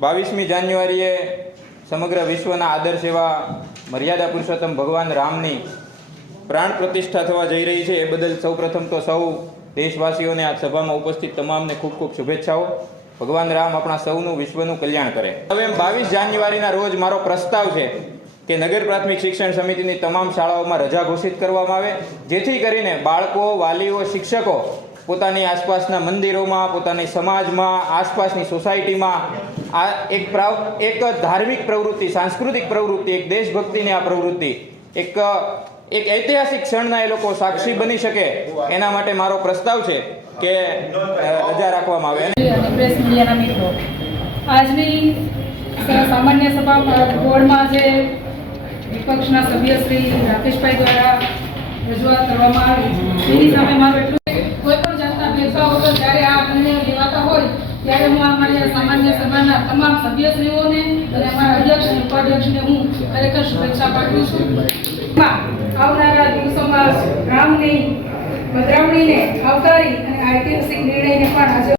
બાવીસમી જાન્યુઆરીએ સમગ્ર વિશ્વના આદર્શ એવા મર્યાદા પુરુષોત્તમ ભગવાન રામની પ્રાણ પ્રતિષ્ઠા થવા જઈ રહી છે. એ બદલ સૌપ્રથમ તો સૌ દેશવાસીઓને આ સભામાં ઉપસ્થિત તમામને ખૂબ ખૂબ શુભેચ્છાઓ. ભગવાન રામ આપણા સૌનું વિશ્વનું કલ્યાણ કરે. હવે બાવીસ જાન્યુઆરીના રોજ મારો પ્રસ્તાવ છે કે નગર પ્રાથમિક શિક્ષણ સમિતિની તમામ શાળાઓમાં રજા ઘોષિત કરવામાં આવે. જેથી કરીને બાળકો, વાલીઓ, શિક્ષકો પોતાની આસપાસના મંદિરોમાં, પોતાની સમાજમાં, આસપાસની સોસાયટીમાં, આ એક પ્રાવ, એક ધાર્મિક પ્રવૃત્તિ, સાંસ્કૃતિક પ્રવૃત્તિ, એક દેશભક્તિની આ પ્રવૃત્તિ, એક એક ઐતિહાસિક ક્ષણના એ લોકો સાક્ષી બની શકે એના માટે મારો પ્રસ્તાવ છે કે રજા રાખવામાં આવે. આજની સામાન્ય સભા બોર્ડમાં જે વિપક્ષના સભ્ય શ્રી રાકેશભાઈ દ્વારા રજૂઆત કરવામાં આવી. એની સામે મારું એટલું ત્યારે હું અમારી સામાન્ય સભાના તમામ સભ્યશ્રીઓને અને અમારા અધ્યક્ષ અને ઉપાધ્યક્ષને હું ખરેખર શુભેચ્છા પાઠવું છું. આવનારા દિવસોમાં રામની પધરામણીને આવકારી અને ઐતિહાસિક નિર્ણયને પણ ઐતિહાસિક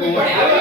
Yeah.